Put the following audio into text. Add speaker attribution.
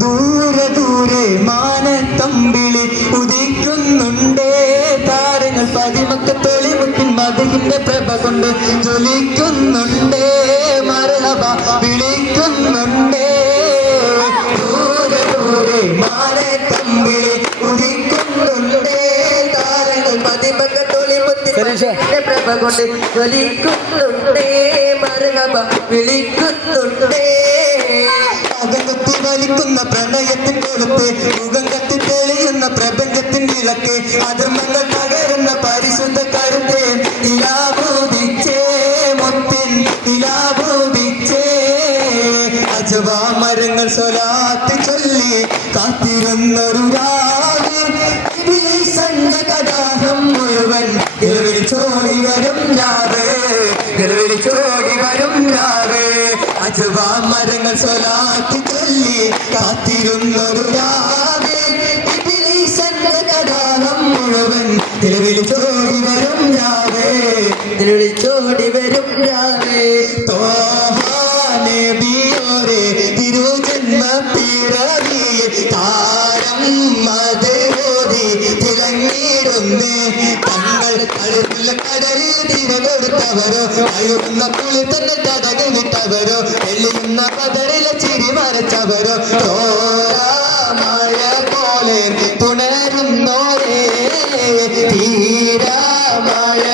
Speaker 1: ദൂരെ ദൂരെ മാനത്തമ്പിളി ഉദിക്കുന്നുണ്ടേ. താരങ്ങൾ പതിമക്ക തൊളിമുക്കിൻ മതിന്റെ പ്രഭ കൊണ്ട് ജ്വലിക്കുന്നുണ്ടേ. മരഹബ വിളിക്കുന്നുണ്ടേ. ദൂരെ ദൂരെ മാനത്തമ്പിളി ഉദിക്കുന്നുണ്ടേ. താരങ്ങൾ പതിമക്ക തൊളിമുക്കിൻ പ്രഭ കൊണ്ട് ജ്വലിക്കുന്നുണ്ടേ. മരഹബ വിളിക്കുന്നുണ്ടേ. അകങ്കത്തി വലിക്കുന്ന പ്രണയത്തിൻ കൊളുത്ത് മുഖം തെളിയുന്ന പ്രപഞ്ചത്തിൻ വിളക്ക് അധർമ്മങ്ങൾ തകരുന്ന പരിശുദ്ധ കരുത്ത് ഇലാബോധിച്ചേ മുത്തിൻ ഇലാബോധിച്ചേ. അജവാ മരങ്ങൾ സ്വലാത്തി ചൊല്ലി കാത്തിരുന്നൊരു കഥാഹം മുഴുവൻ ഗിലവിളിച്ചോടി വരും രാവ് ഗിലവിളിച്ചോടി വരും രാവ്. അജവാ മരങ്ങൾ സ്വലാത്തി ചൊല്ലി കാത്തിരുന്നൊരു രാവ് ഇബ്ലീസന്റെ കടാഹം മുഴുവൻ ഗിലവിളിച്ചോടി വരും രാവ് ഗിലവിളിച്ചോടി വരും രാവ് തോഹാനബിയോരെ തിരുജന്മ പിറവി താരം മതോതി തിളങ്ങിടുന്നേ തങ്ങൾ കഴുത്തുള്ള കടലിൽ കൊടുത്തവരോ അഴുകുന്ന പുളി തന്നെ തടകിൽ വിട്ടവരോ എല്ലുന്ന കതറിലെ ചിരി വരച്ചവരോ തോരാമഴ പോലെ തുണരുന്നോരേ തീരാമഴ